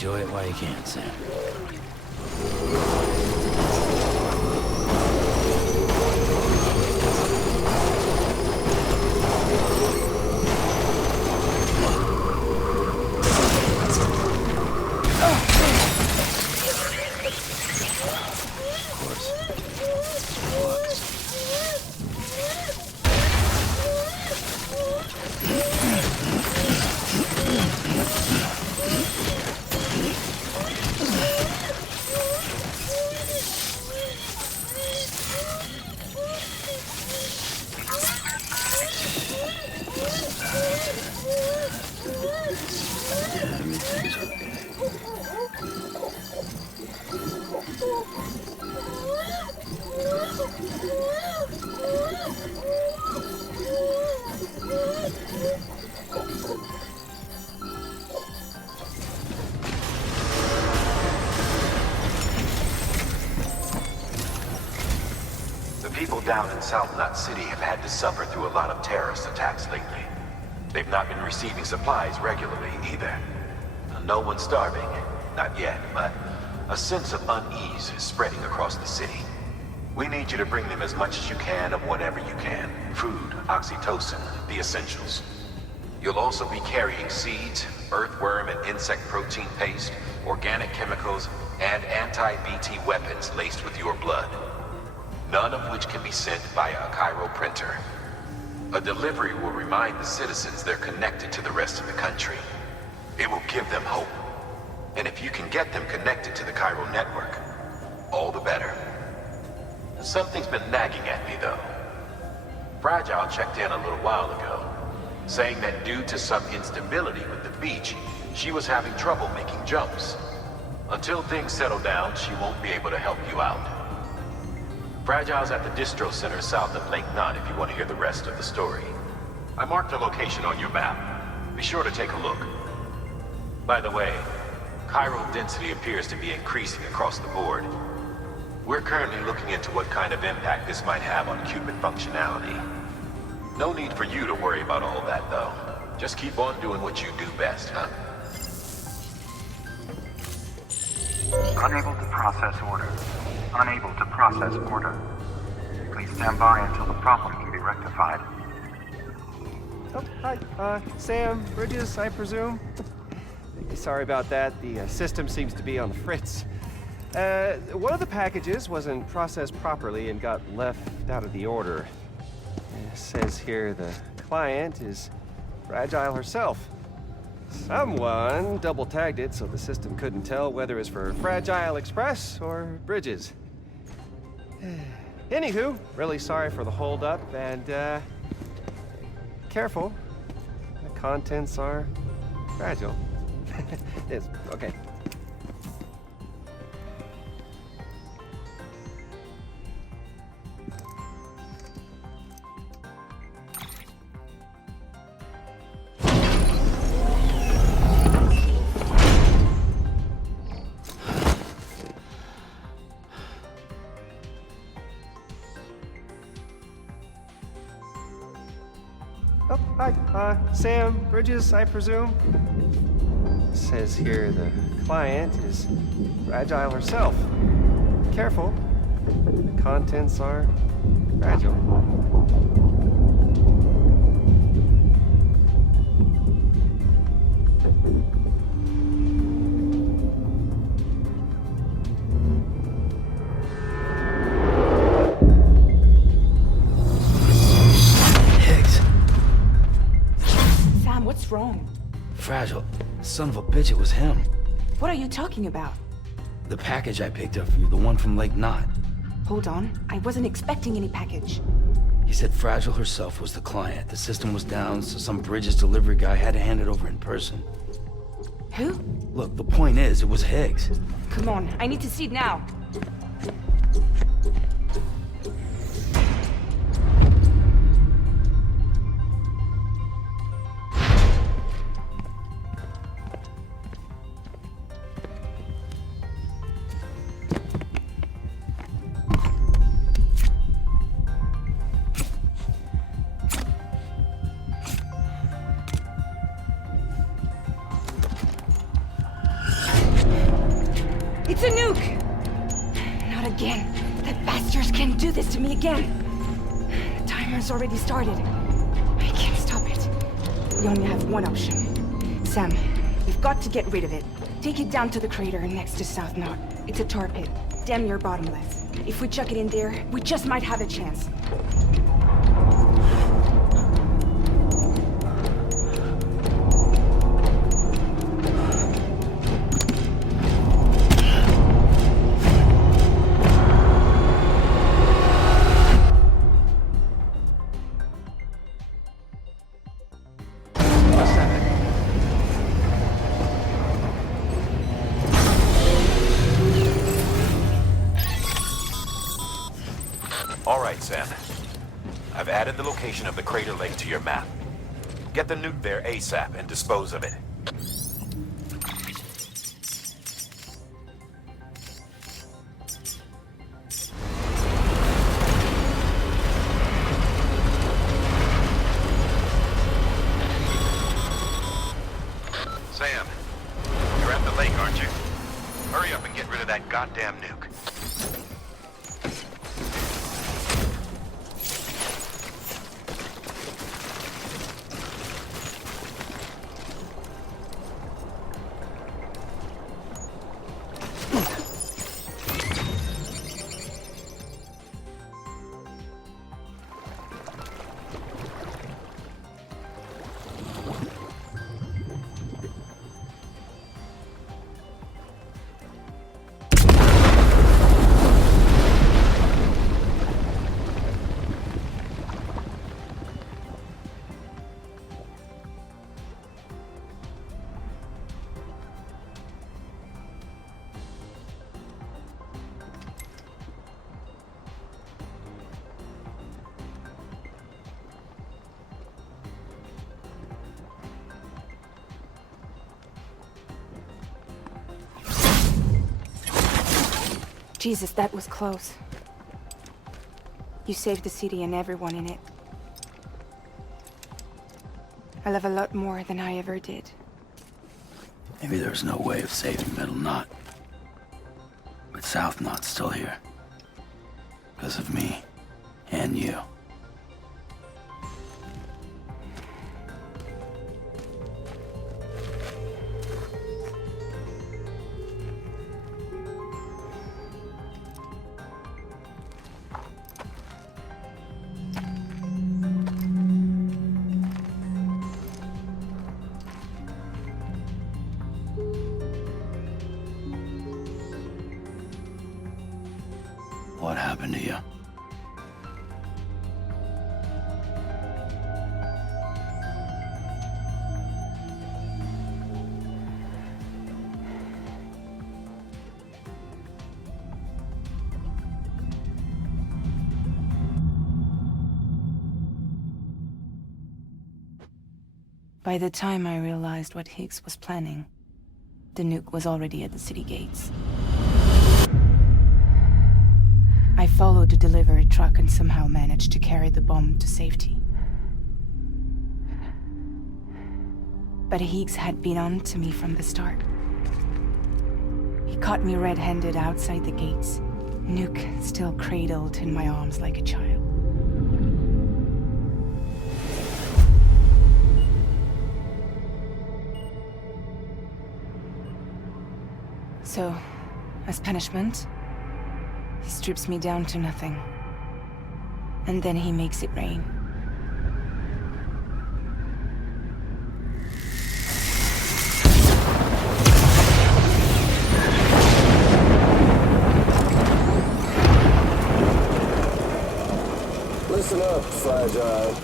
Enjoy it while you can, Sam. People down in South Knot City have had to suffer through a lot of terrorist attacks lately. They've not been receiving supplies regularly either. No one's starving, not yet, but a sense of unease is spreading across the city. We need you to bring them as much as you can of whatever you can. Food, oxytocin, the essentials. You'll also be carrying seeds, earthworm and insect protein paste, organic chemicals, and anti-BT weapons laced with your blood. None of which can be sent via a Cairo printer. A delivery will remind the citizens they're connected to the rest of the country. It will give them hope. And if you can get them connected to the Cairo network, all the better. Something's been nagging at me, though. Fragile checked in a little while ago, saying that due to some instability with the beach, she was having trouble making jumps. Until things settle down, she won't be able to help you out. Fragile's at the distro center south of Lake Knot if you want to hear the rest of the story. I marked a location on your map. Be sure to take a look. By the way, chiral density appears to be increasing across the board. We're currently looking into what kind of impact this might have on Cupid functionality. No need for you to worry about all that, though. Just keep on doing what you do best, huh? Unable to process order. Unable to process order. Please stand by until the problem can be rectified. Oh, hi. Sam, Bridges, I presume? Sorry about that. The system seems to be on the fritz. One of the packages wasn't processed properly and got left out of the order. It says here the client is Fragile herself. Someone double-tagged it so the system couldn't tell whether it's for Fragile Express or Bridges. Anywho, really sorry for the holdup, and, careful. The contents are fragile. Yes, okay. Oh, hi. Sam, Bridges, I presume? It says here the client is Fragile herself. Careful. The contents are fragile. What's wrong? Fragile. Son of a bitch, it was him. What are you talking about? The package I picked up for you, the one from Lake Knot. Hold on. I wasn't expecting any package. He said Fragile herself was the client. The system was down, so some Bridges delivery guy had to hand it over in person. Who? Look, the point is, it was Higgs. Come on, I need to see it now. It's a nuke! Not again. The bastards can't do this to me again. The timer's already started. I can't stop it. We only have one option. Sam, we've got to get rid of it. Take it down to the crater next to South Knot. It's a tar pit. Damn near bottomless. If we chuck it in there, we just might have a chance. All right, Sam. I've added the location of the crater lake to your map. Get the nuke there ASAP and dispose of it. Sam, you're at the lake, aren't you? Hurry up and get rid of that goddamn nuke. Jesus, that was close. You saved the city and everyone in it. I love a lot more than I ever did. Maybe there's no way of saving Middle Knot. But South Knot's still here. Because of me. And you. What happened to you? By the time I realized what Higgs was planning, the nuke was already at the city gates. I followed the delivery truck and somehow managed to carry the bomb to safety. But Higgs had been on to me from the start. He caught me red-handed outside the gates, nuke still cradled in my arms like a child. So, as punishment, he strips me down to nothing. And then he makes it rain. Listen up, Fragile.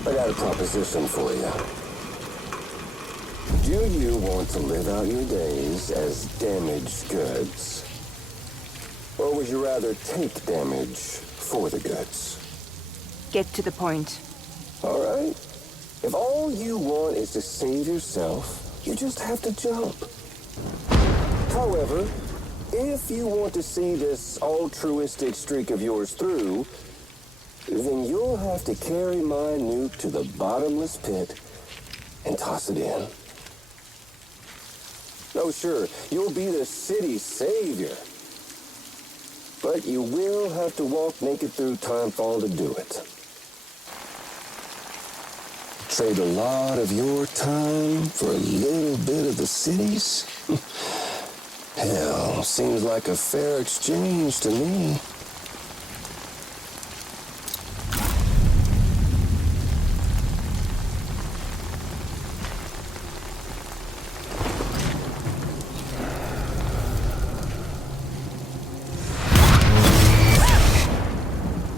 I got a proposition for you. Do you want to live out your days as damaged goods? Or would you rather take damage for the goods? Get to the point. All right. If all you want is to save yourself, you just have to jump. However, if you want to see this altruistic streak of yours through, then you'll have to carry my nuke to the bottomless pit and toss it in. Oh, sure, you'll be the city's savior. But you will have to walk naked through Timefall to do it. Trade a lot of your time for a little bit of the city's? Hell, seems like a fair exchange to me.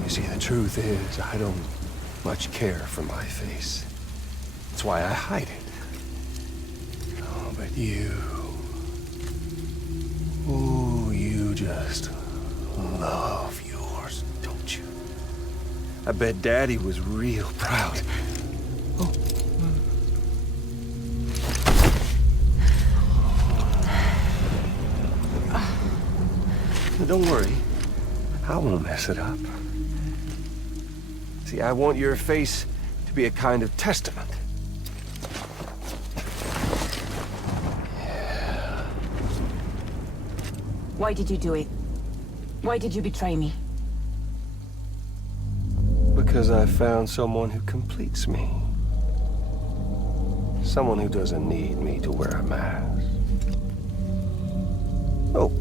You see, the truth is, I don't much care for my face. That's why I hide it. Oh, but you... Ooh, you just love yours, don't you? I bet Daddy was real proud. Oh. Don't worry. I won't mess it up. See, I want your face to be a kind of testament. Why did you do it? Why did you betray me? Because I found someone who completes me. Someone who doesn't need me to wear a mask. Oh.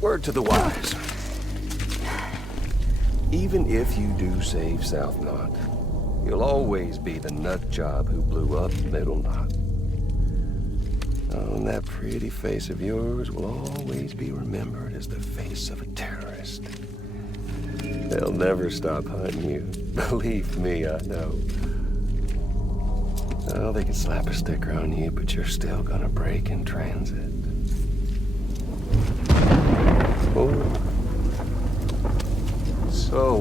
Word to the wise. Even if you do save South Knot, you'll always be the nut job who blew up Middle Knot. Oh, and that pretty face of yours will always be remembered as the face of a terrorist. They'll never stop hunting you. Believe me, I know. Oh, they can slap a sticker on you, but you're still gonna break in transit. Oh. So,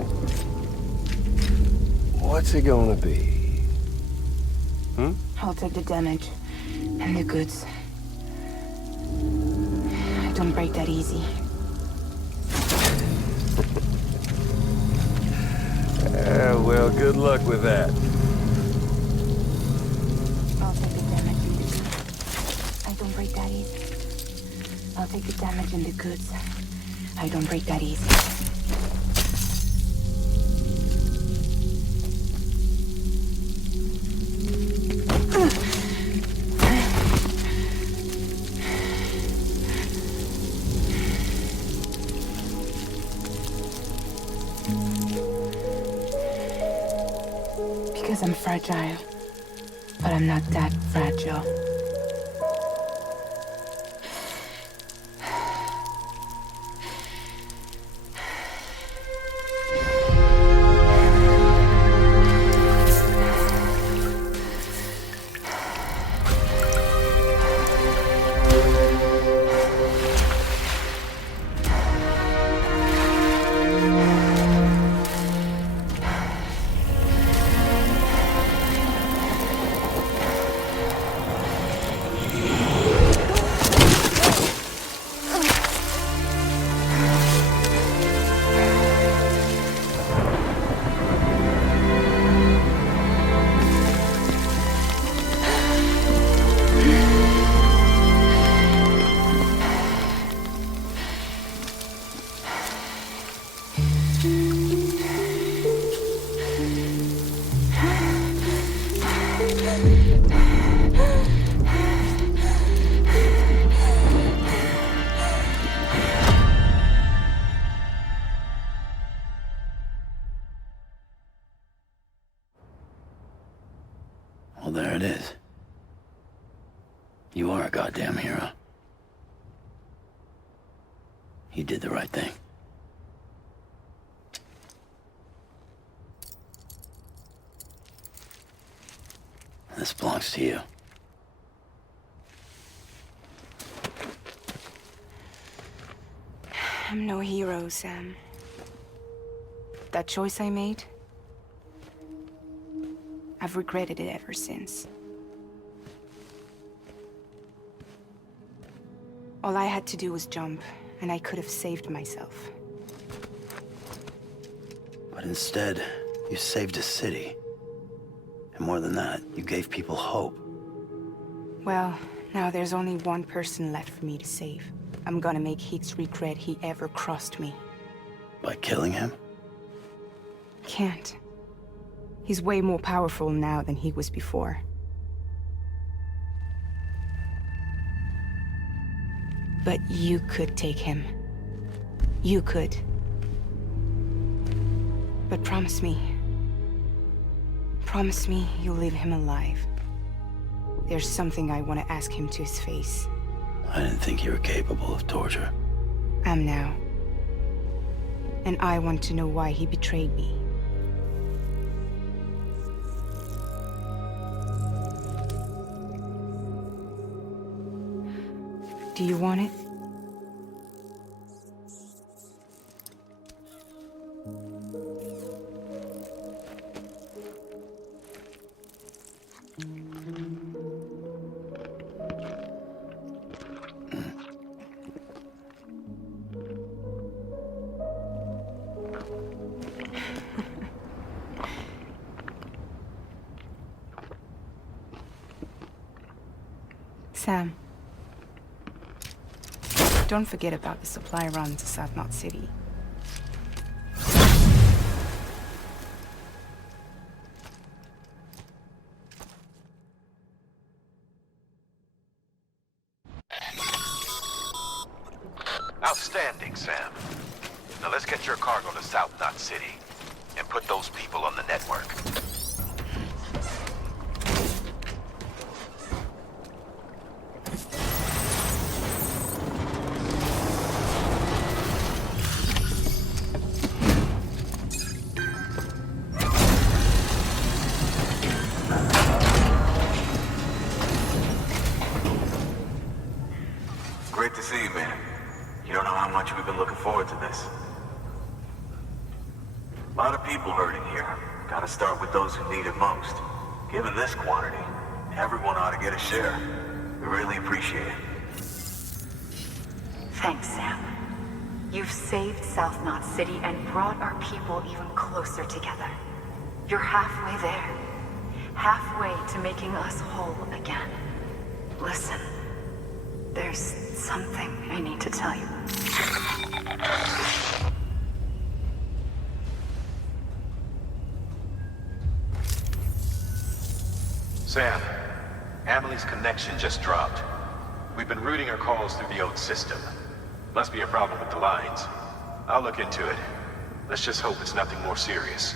what's it gonna be? I'll take the damage and the goods. I don't break that easy. Well, good luck with that. I'll take the damage and the goods. I don't break that easy. I'll take the damage and the goods. I don't break that easy. Because I'm fragile, but I'm not that fragile. Well, there it is. You are a goddamn hero. You did the right thing. This belongs to you. I'm no hero, Sam. That choice I made, I've regretted it ever since. All I had to do was jump, and I could have saved myself. But instead, You saved a city. And more than that, you gave people hope. Well, now there's only one person left for me to save. I'm gonna make Higgs regret he ever crossed me. By killing him? Can't. He's way more powerful now than he was before. But you could take him. You could. But promise me. Promise me you'll leave him alive. There's something I want to ask him to his face. I didn't think you were capable of torture. Am now. And I want to know why he betrayed me. Do you want it? Sam. Don't forget about the supply run to South Knot City. Outstanding, Sam. Now let's get your cargo to South Knot City and put those people on the network. Great to see you, man. You don't know how much we've been looking forward to this. A lot of people hurting here. Gotta start with those who need it most. Given this quantity, everyone ought to get a share. We really appreciate it. Thanks, Sam. You've saved South Knot City and brought our people even closer together. You're halfway there. Halfway to making us whole again. Listen, there's something I need to tell you. Sam, Amelie's connection just dropped. We've been routing her calls through the old system. Must be a problem with the lines. I'll look into it. Let's just hope it's nothing more serious.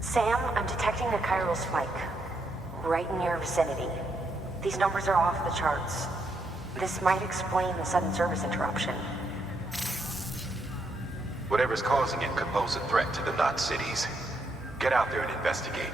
Sam, I'm detecting a chiral spike. Right in your vicinity. These numbers are off the charts. This might explain the sudden service interruption. Whatever's causing it could pose a threat to the Knot cities. Get out there and investigate.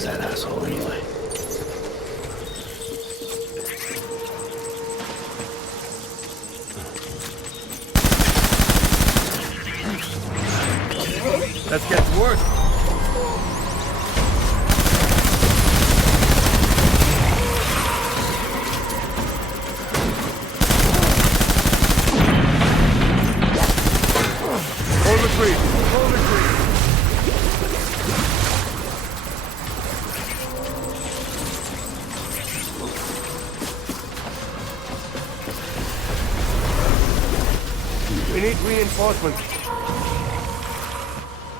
is that asshole anyway? Let's get to work. Hold the tree. Hold the tree. We need reinforcements.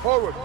Forward.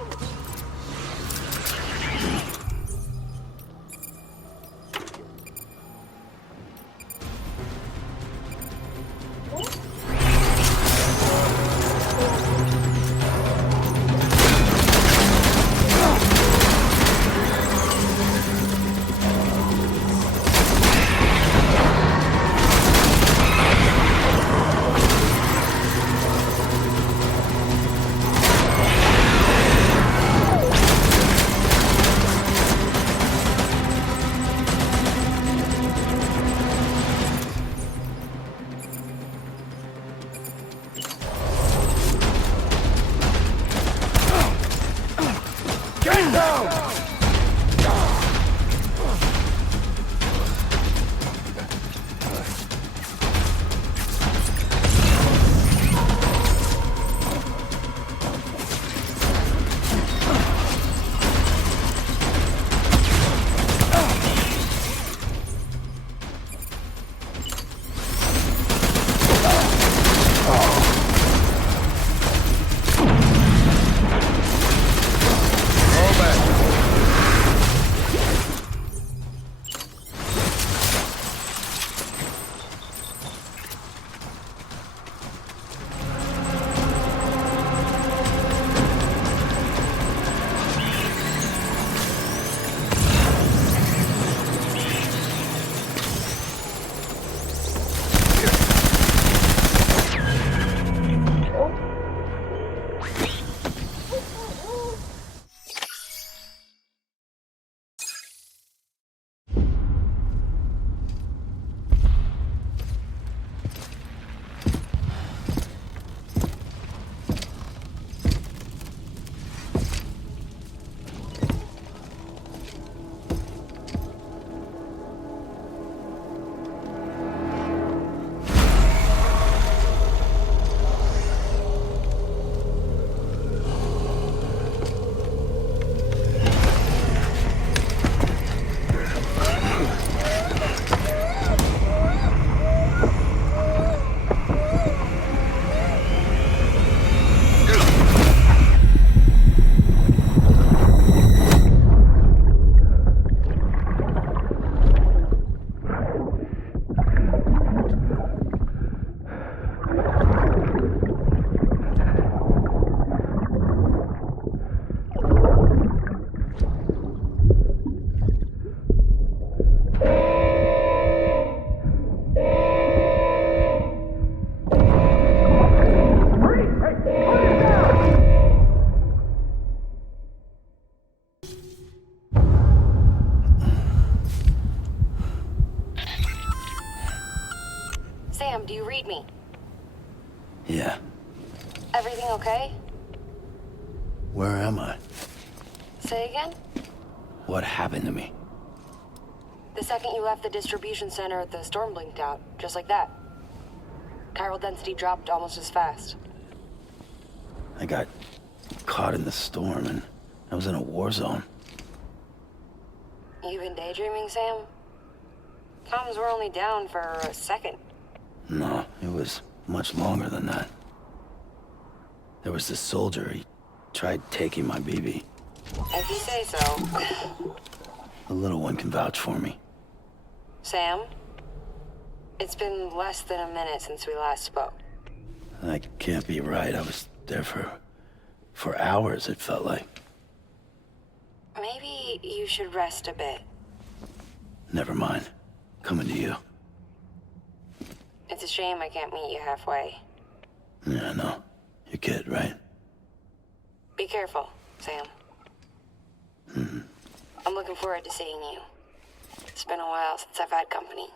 Sam, do you read me? Yeah. Everything okay? Where am I? Say again? What happened to me? The second you left the distribution center, the storm blinked out, just like that. Chiral density dropped almost as fast. I got caught in the storm and I was in a war zone. You been daydreaming, Sam? Comms were only down for a second. No, it was much longer than that. There was this soldier, he tried taking my BB. If you say so. The little one can vouch for me. Sam? It's been less than a minute since we last spoke. That can't be right. I was there for hours, it felt like. Maybe you should rest a bit. Never mind. Coming to you. It's a shame I can't meet you halfway. Yeah, I know. Your kid, right? Be careful, Sam. Mm-hmm. I'm looking forward to seeing you. It's been a while since I've had company.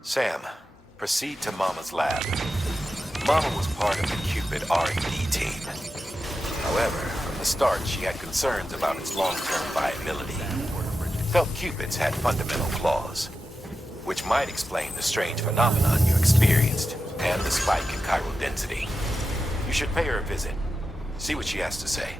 Sam, proceed to Mama's lab. Mama was part of the Cupid R&D team. However, from the start, she had concerns about its long-term viability. Felt Cupids had fundamental flaws, which might explain the strange phenomenon you experienced and the spike in chiral density. You should pay her a visit. See what she has to say.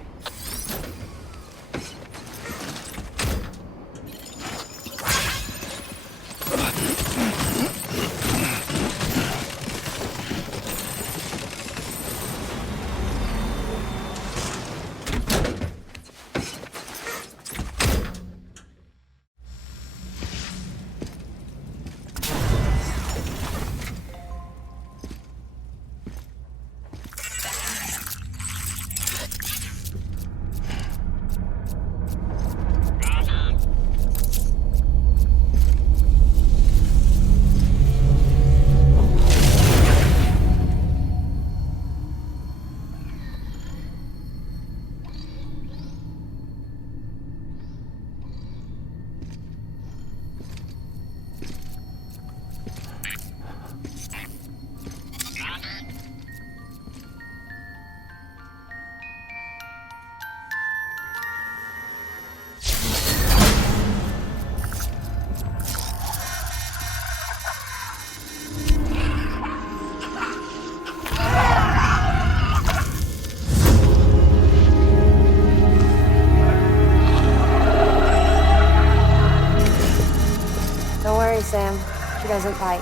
Sam. She doesn't bite.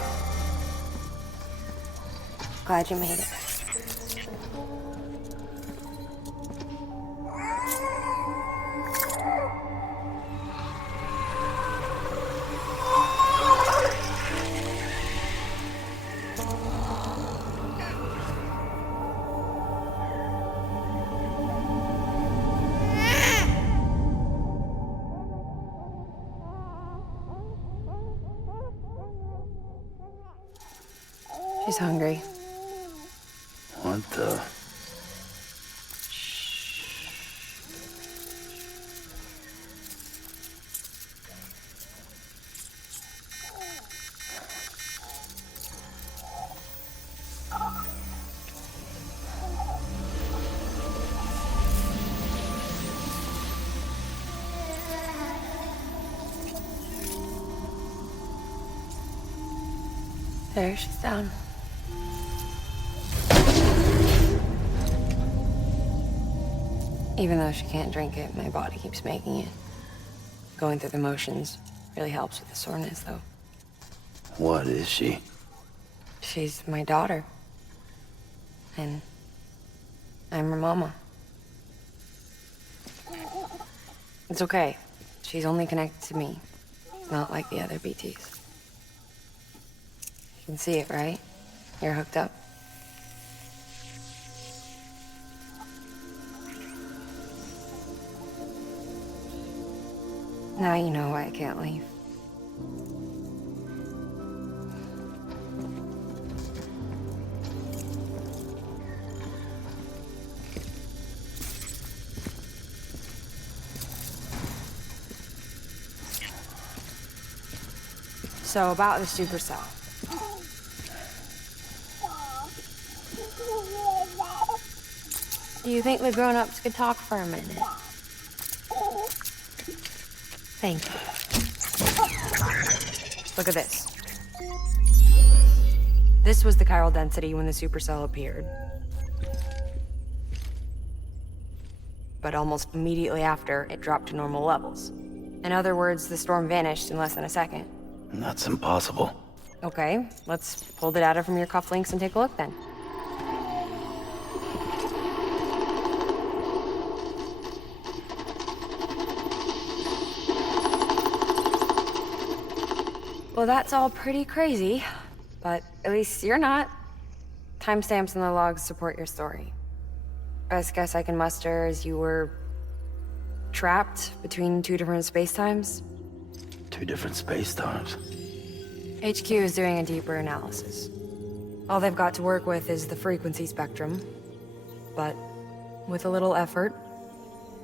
Glad you made it. She's hungry. What the? There, she's down. Even though she can't drink it, my body keeps making it. Going through the motions really helps with the soreness, though. What is she? She's my daughter. And I'm her mama. It's okay. She's only connected to me. Not like the other BTs. You can see it, right? You're hooked up. Now you know why I can't leave. So about the supercell. Do you think the grown-ups could talk for a minute? Thank you. Look at this. This was the chiral density when the supercell appeared. But almost immediately after, it dropped to normal levels. In other words, the storm vanished in less than a second. That's impossible. Okay, let's pull the data from your cufflinks and take a look then. Well, that's all pretty crazy, but at least you're not. Timestamps in the logs support your story. Best guess I can muster is you were trapped between two different spacetimes. Two different space times. HQ is doing a deeper analysis. All they've got to work with is the frequency spectrum, but with a little effort,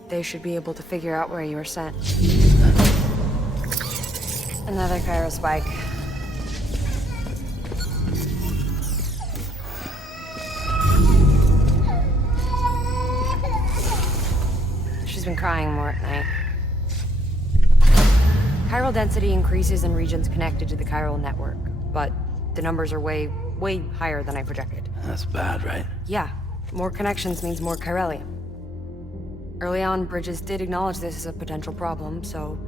they should be able to figure out where you were sent. Another chiral spike. She's been crying more at night. Chiral density increases in regions connected to the chiral network, but the numbers are way higher than I projected. That's bad, right? Yeah, more connections means more chiralium. Early on, Bridges did acknowledge this as a potential problem, so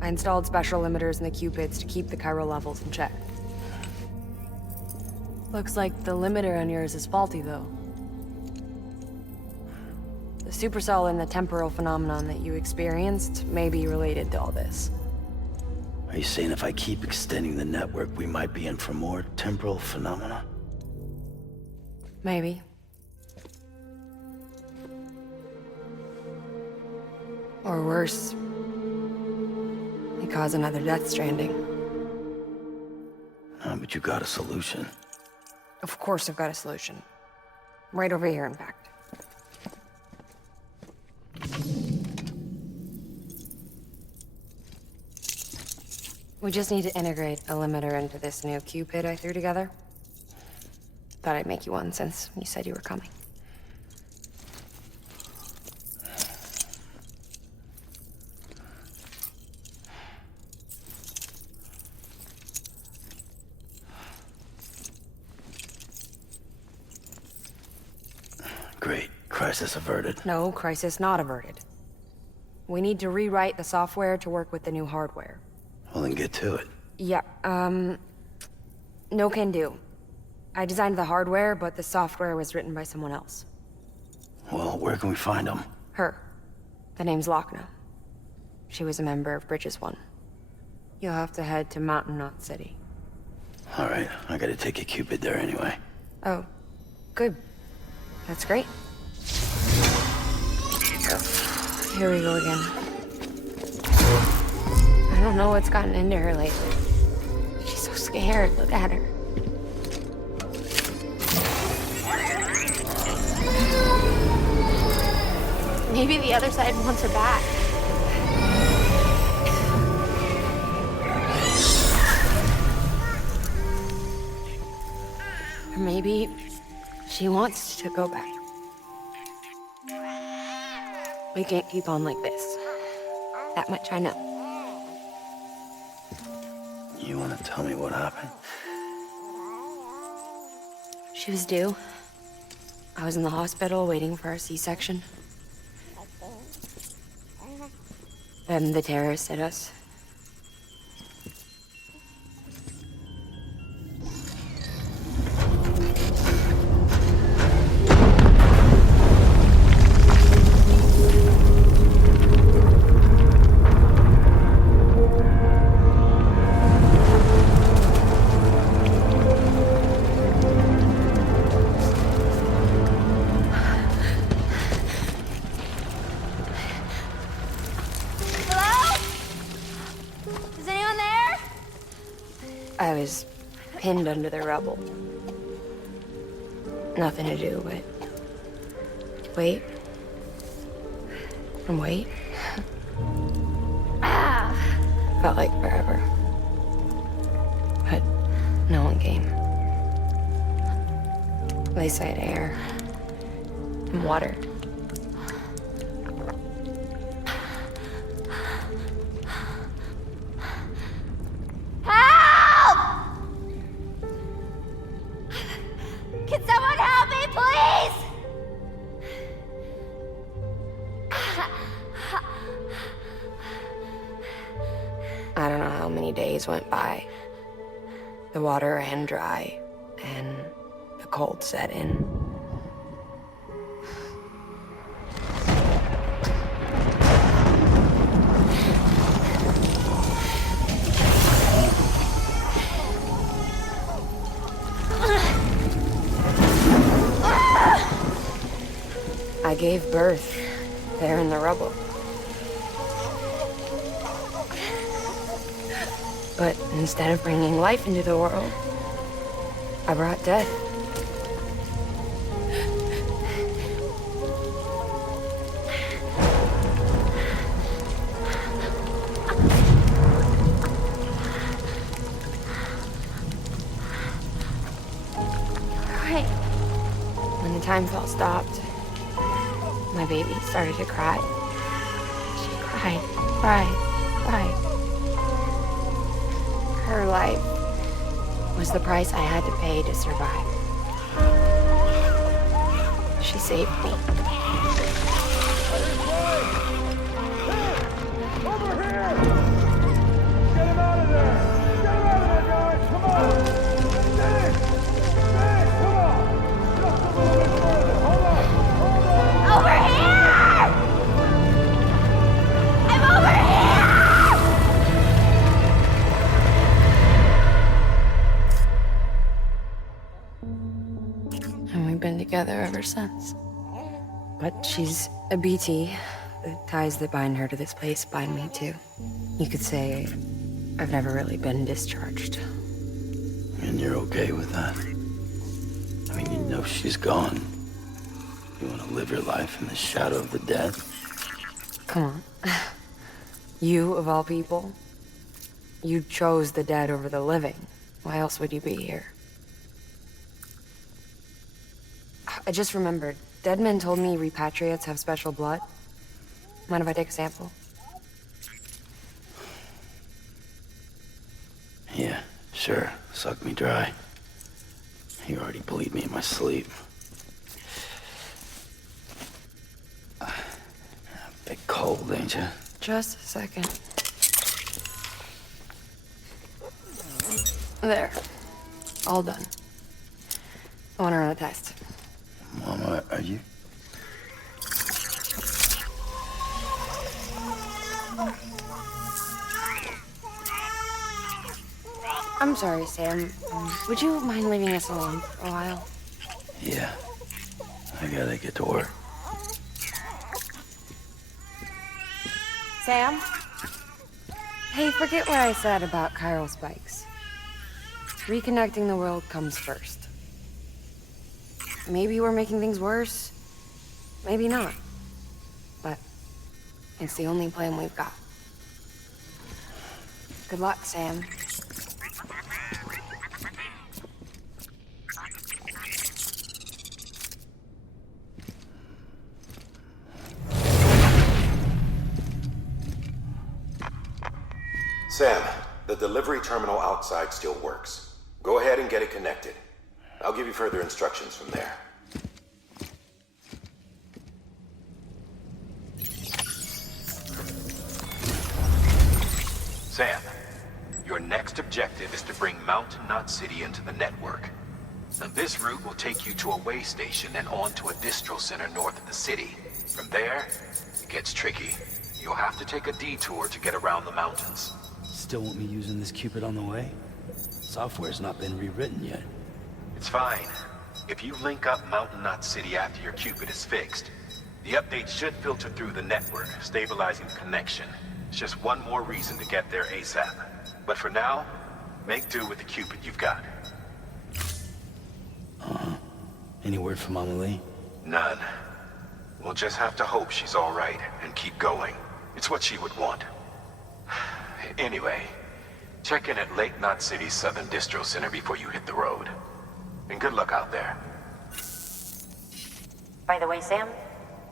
I installed special limiters in the Cupids to keep the chiral levels in check. Looks like the limiter on yours is faulty, though. The supercell and the temporal phenomenon that you experienced may be related to all this. Are you saying if I keep extending the network, we might be in for more temporal phenomena? Maybe. Or worse, they cause another Death Stranding. But you got a solution. Of course I've got a solution. Right over here, in fact. We just need to integrate a limiter into this new Cupid I threw together. Thought I'd make you one since you said you were coming. Great. Crisis averted. No, crisis not averted. We need to rewrite the software to work with the new hardware. Well, then get to it. Yeah, no can do. I designed the hardware, but the software was written by someone else. Well, where can we find them? Her. The name's Lochna. She was a member of Bridges 1. You'll have to head to Mountain Knot City. All right, I gotta take a Cupid there anyway. Oh, good. That's great. Here we go again. I don't know what's gotten into her lately. She's so scared. Look at her. Maybe the other side wants her back. Or maybe she wants to go back. We can't keep on like this. That much I know. You wanna tell me what happened? She was due. I was in the hospital waiting for a C-section. Then the terrorists hit us. I was pinned under the rubble. Nothing to do but wait and wait. Felt like forever. But no one came. They said air and water. I don't know how many days went by. The water ran dry, and the cold set in. gave birth there in the rubble. But instead of bringing life into the world, I brought death. When the time fell stopped, my baby started to cry. She cried. Her life was the price I had to pay to survive. She saved me. Over here! Get him out of there! Get him out of there, guys! Come on! Dennis! Dennis, come on! Just a little bit further. Hold on! Over here! I'm over here! And we've been together ever since. But she's a BT. The ties that bind her to this place bind me too. You could say I've never really been discharged. And you're okay with that? I mean, you know she's gone. You want to live your life in the shadow of the dead? Come on. You, of all people, you chose the dead over the living. Why else would you be here? I just remembered. Dead men told me repatriates have special blood. Mind if I take a sample? Yeah, sure. Suck me dry. You already bleed me in my sleep. Bit cold, ain't you? Just a second. There. All done. I want to run a test. Mama, are you? I'm sorry, Sam. Would you mind leaving us alone for a while? Yeah. I gotta get to work. Sam? Hey, forget what I said about chiral spikes. Reconnecting the world comes first. Maybe we're making things worse. Maybe not. But it's the only plan we've got. Good luck, Sam. Sam, the delivery terminal outside still works. Go ahead and get it connected. I'll give you further instructions from there. Sam, your next objective is to bring Mountain Knot City into the network. Now, this route will take you to a way station and on to a distro center north of the city. From there, it gets tricky. You'll have to take a detour to get around the mountains. Still want me using this Cupid on the way? Software's not been rewritten yet. It's fine. If you link up Mountain Knot City after your Cupid is fixed, the update should filter through the network, stabilizing the connection. It's just one more reason to get there ASAP. But for now, make do with the Cupid you've got. Any word from Mama Lee? None. We'll just have to hope she's all right and keep going. It's what she would want. Anyway, check in at Lake Knot City's Southern Distro Center before you hit the road. And good luck out there. By the way, Sam,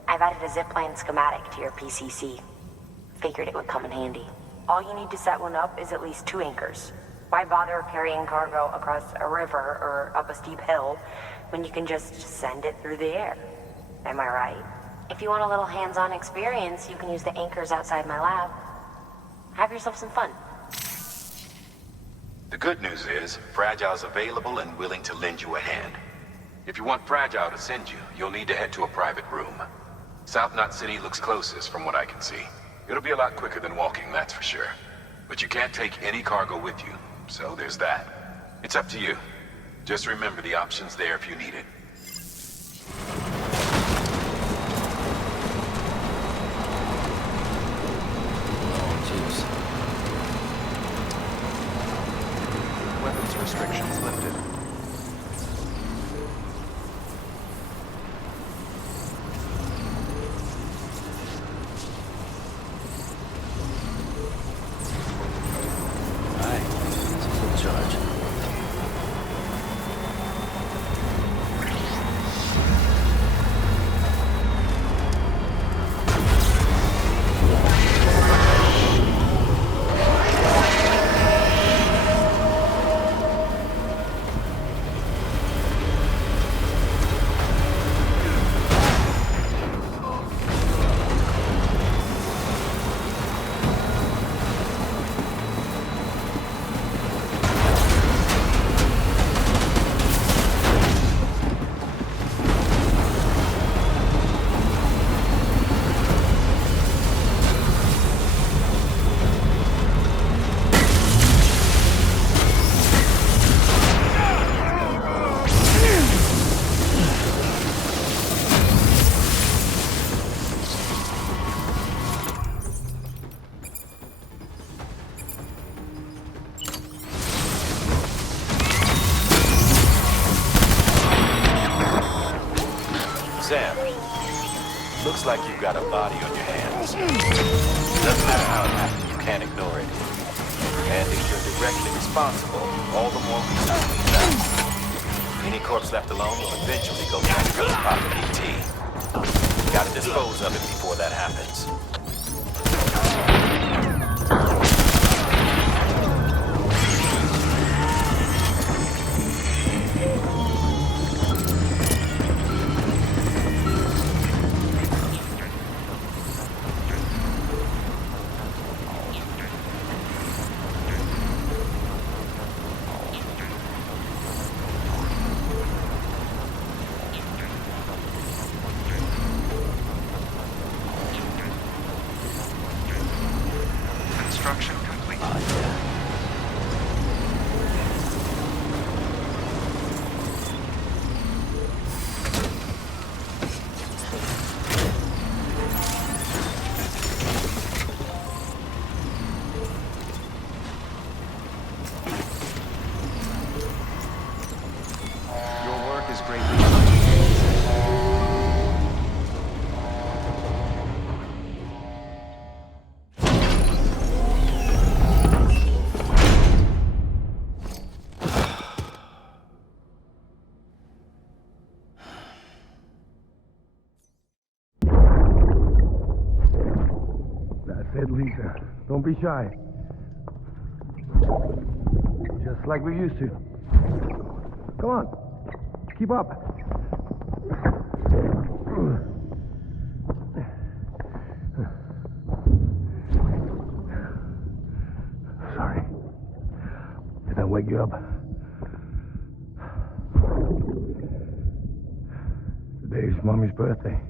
I've added a zipline schematic to your PCC. Figured it would come in handy. All you need to set one up is at least 2 anchors. Why bother carrying cargo across a river or up a steep hill when you can just send it through the air? Am I right? If you want a little hands-on experience, you can use the anchors outside my lab. Have yourself some fun. The good news is, Fragile's available and willing to lend you a hand. If you want Fragile to send you, you'll need to head to a private room. South Knot City looks closest from what I can see. It'll be a lot quicker than walking, that's for sure. But you can't take any cargo with you, so there's that. It's up to you. Just remember the option's there if you need it. restrictions lifted. It's a full charge. Sam, looks like you've got a body on your hands. Doesn't matter how it happened, you can't ignore it. And if you're directly responsible, all the more reason to clean up. Any corpse left alone will eventually go down to the proper ET. Gotta dispose of it before that happens. Construction complete. Your work is greatly appreciated. That's it, Lisa. Don't be shy. Just like we used to. Come on. Keep up. Sorry. Did I wake you up? Today's Mommy's birthday.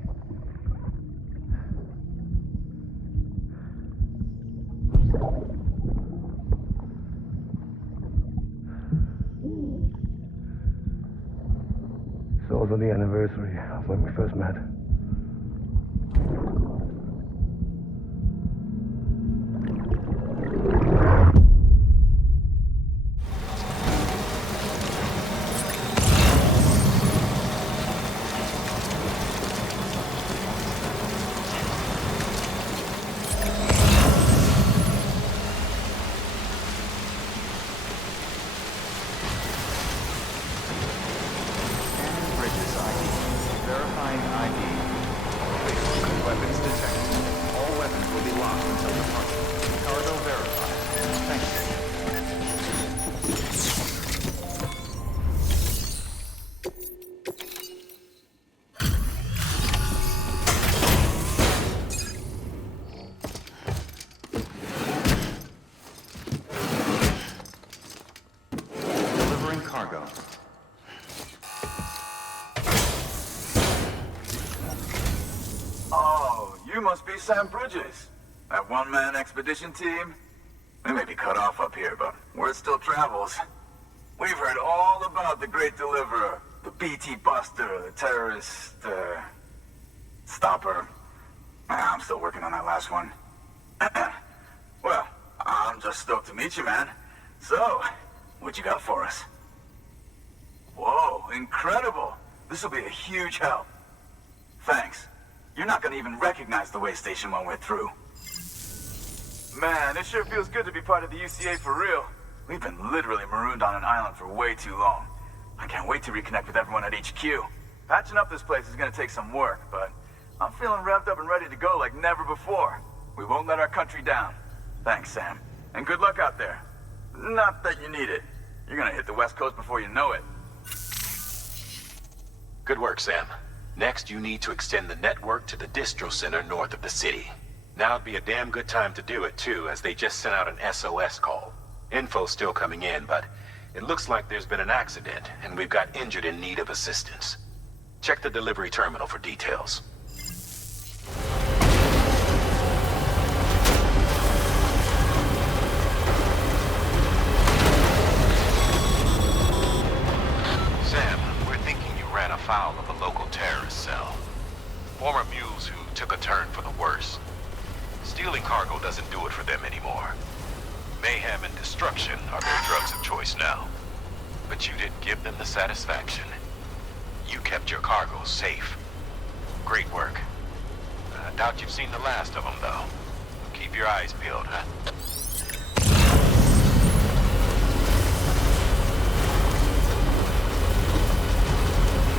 It's also the anniversary of when we first met. Bridges ID. Verifying ID. Clear. Weapons detected. All weapons will be locked until departure. Cargo verified. Thank you. Delivering cargo. Oh, you must be Sam Bridges. That one-man expedition team? We may be cut off up here, but word still travels. We've heard all about the Great Deliverer, the BT Buster, the terrorist, stopper. I'm still working on that last one. Well, I'm just stoked to meet you, man. So, What you got for us? Whoa, incredible! This'll be a huge help. Thanks. You're not gonna even recognize the way station when we're through. Man, it sure feels good to be part of the UCA for real. We've been literally marooned on an island for way too long. I can't wait to reconnect with everyone at HQ. Patching up this place is gonna take some work, but I'm feeling revved up and ready to go like never before. We won't let our country down. Thanks, Sam. And good luck out there. Not that you need it. You're gonna hit the West Coast before you know it. Good work, Sam. Next, you need to extend the network to the distro center north of the city. Now'd be a damn good time to do it, too, as they just sent out an SOS call. Info's still coming in, but it looks like there's been an accident, and we've got injured in need of assistance. Check the delivery terminal for details. Sam, we're thinking you ran afoul of a local terrorist cell. Former mules who took a turn for the worse. Stealing cargo doesn't do it for them anymore. Mayhem and destruction are their drugs of choice now. But you didn't give them the satisfaction. You kept your cargo safe. Great work. I doubt you've seen the last of them, though. Keep your eyes peeled, huh?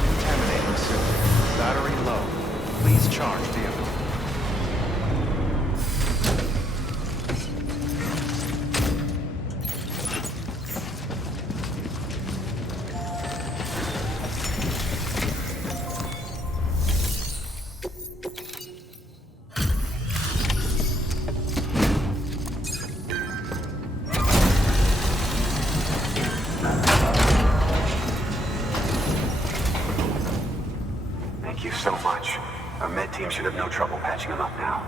Contaminating signal. Battery low. Please charge vehicle. Thank you so much. Our med team should have no trouble patching him up now.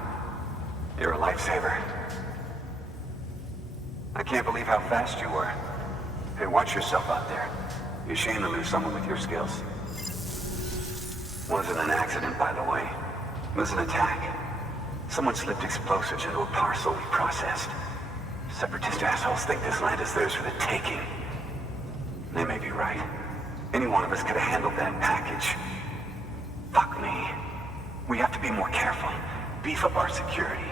You're a lifesaver. I can't believe how fast you were. Hey, watch yourself out there. You're ashamed to lose someone with your skills. Wasn't an accident, by the way. It was an attack. Someone slipped explosives into a parcel we processed. Separatist assholes think this land is theirs for the taking. They may be right. Any one of us could have handled that package. Fuck me. We have to be more careful. Beef up our security.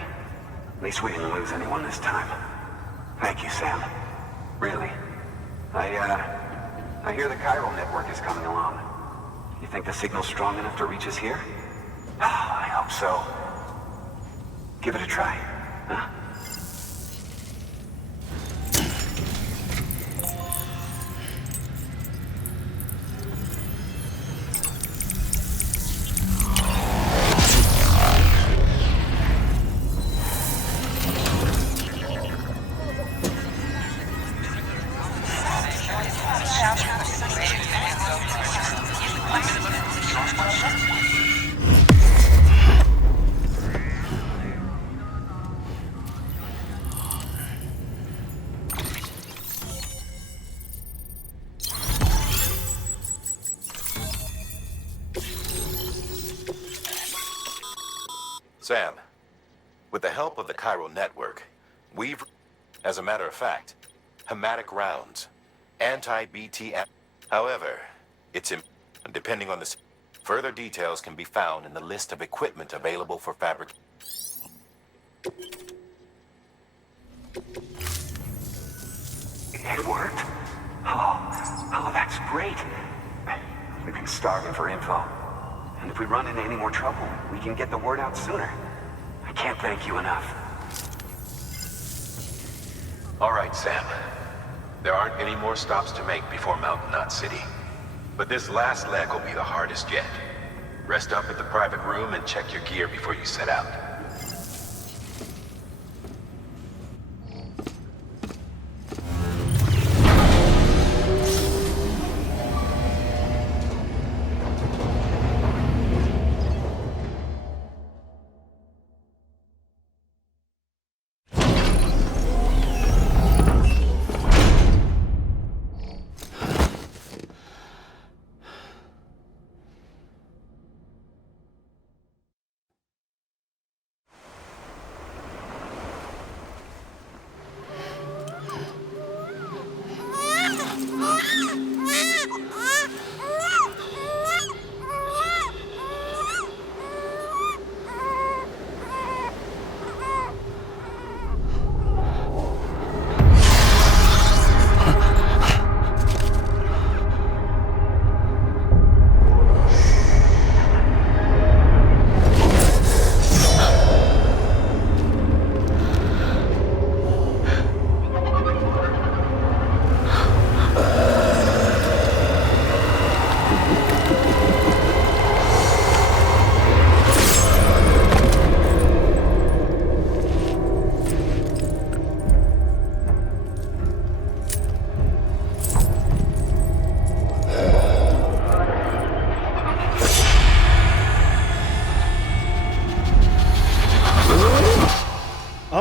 At least we didn't lose anyone this time. Thank you, Sam. Really. I hear the chiral network is coming along. You think the signal's strong enough to reach us here? I hope so. Give it a try, huh? Sam, with the help of the chiral network, we've, as a matter of fact, hematic rounds, anti-BT. However, it's depending on the further details can be found in the list of equipment available for fabric. It worked. Oh, that's great. We've been starving for info. And if we run into any more trouble, we can get the word out sooner. I can't thank you enough. All right, Sam. There aren't any more stops to make before Mountain Knot City. But this last leg will be the hardest yet. Rest up at the private room and check your gear before you set out.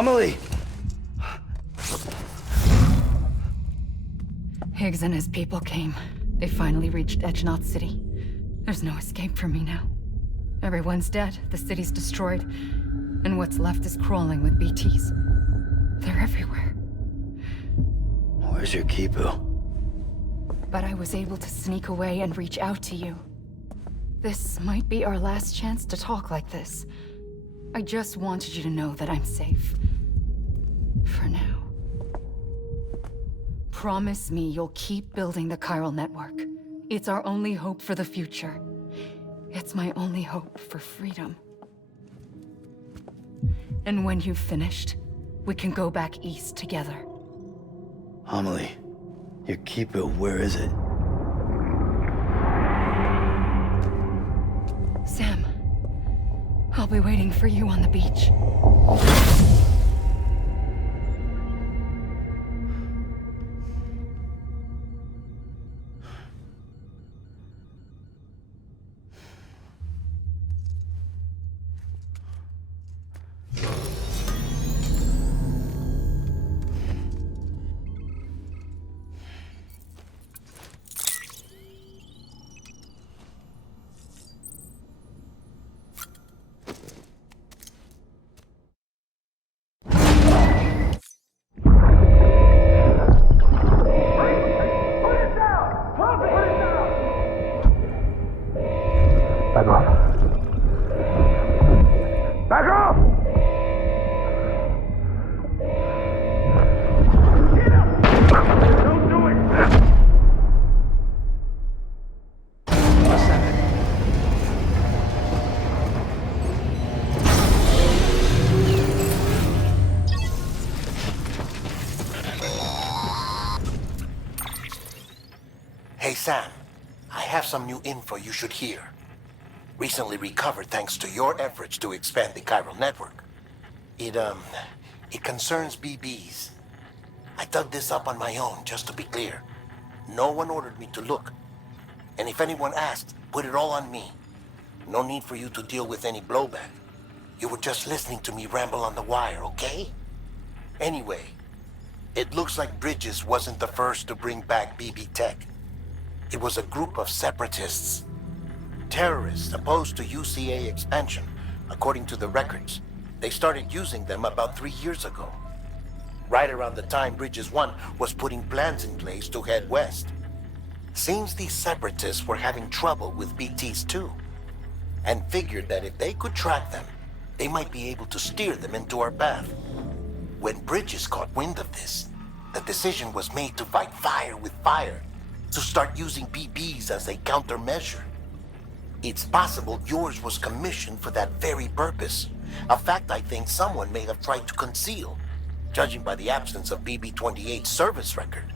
Amelie! Higgs and his people came. They finally reached Edge-Knot City. There's no escape for me now. Everyone's dead, the city's destroyed, and what's left is crawling with BTs. They're everywhere. Where's your Kipu? But I was able to sneak away and reach out to you. This might be our last chance to talk like this. I just wanted you to know that I'm safe. For now. Promise me you'll keep building the chiral network. It's our only hope for the future. It's my only hope for freedom. And when you've finished, we can go back east together. Amelie, your Kipu, where is it? Sam, I'll be waiting for you on the beach. Back off. Back off! Don't do it! Hey Sam, I have some new info you should hear. Recently recovered thanks to your efforts to expand the chiral network. It concerns BBs. I dug this up on my own, just to be clear. No one ordered me to look. And if anyone asked, put it all on me. No need for you to deal with any blowback. You were just listening to me ramble on the wire, okay? Anyway, it looks like Bridges wasn't the first to bring back BB tech. It was a group of separatists. Terrorists opposed to UCA expansion, according to the records. They started using them about 3 years ago. Right around the time Bridges 1 was putting plans in place to head west. Seems these separatists were having trouble with BTs too, and figured that if they could track them, they might be able to steer them into our path. When Bridges caught wind of this, the decision was made to fight fire with fire, to start using BBs as a countermeasure. It's possible yours was commissioned for that very purpose, a fact I think someone may have tried to conceal, judging by the absence of BB-28's service record.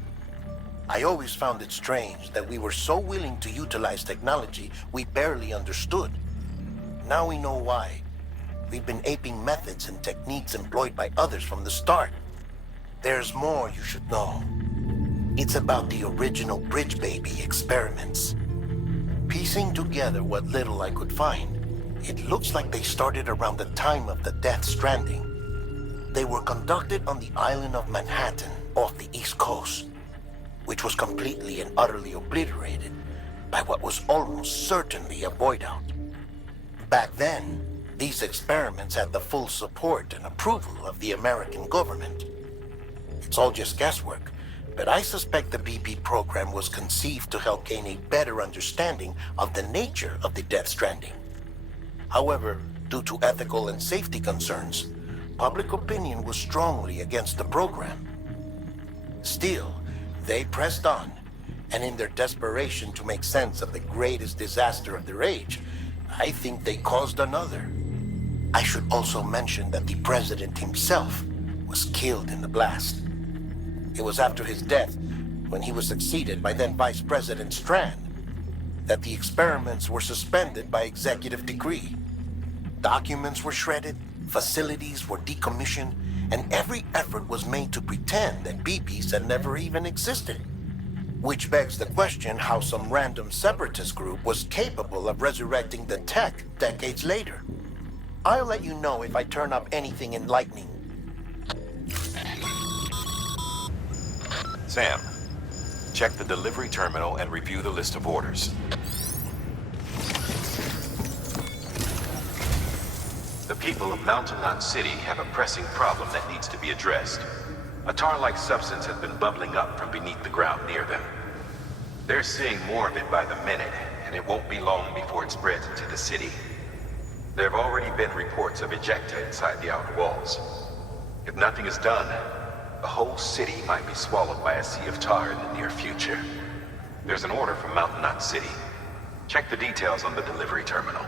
I always found it strange that we were so willing to utilize technology we barely understood. Now we know why. We've been aping methods and techniques employed by others from the start. There's more you should know. It's about the original Bridge Baby experiments. Piecing together what little I could find, it looks like they started around the time of the Death-Stranding. They were conducted on the island of Manhattan off the East Coast, which was completely and utterly obliterated by what was almost certainly a void out. Back then, these experiments had the full support and approval of the American government. It's all just guesswork, but I suspect the BB program was conceived to help gain a better understanding of the nature of the Death-Stranding. However, due to ethical and safety concerns, public opinion was strongly against the program. Still, they pressed on, and in their desperation to make sense of the greatest disaster of their age, I think they caused another. I should also mention that the president himself was killed in the blast. It was after his death, when he was succeeded by then Vice President Strand, that the experiments were suspended by executive decree. Documents were shredded, facilities were decommissioned, and every effort was made to pretend that BBs had never even existed. Which begs the question how some random separatist group was capable of resurrecting the tech decades later. I'll let you know if I turn up anything enlightening. Sam, check the delivery terminal and review the list of orders. The people of Mountain Knot City have a pressing problem that needs to be addressed. A tar-like substance has been bubbling up from beneath the ground near them. They're seeing more of it by the minute, and it won't be long before it spreads into the city. There have already been reports of ejecta inside the outer walls. If nothing is done, the whole city might be swallowed by a sea of tar in the near future. There's an order from Mountain Knot City. Check the details on the delivery terminal.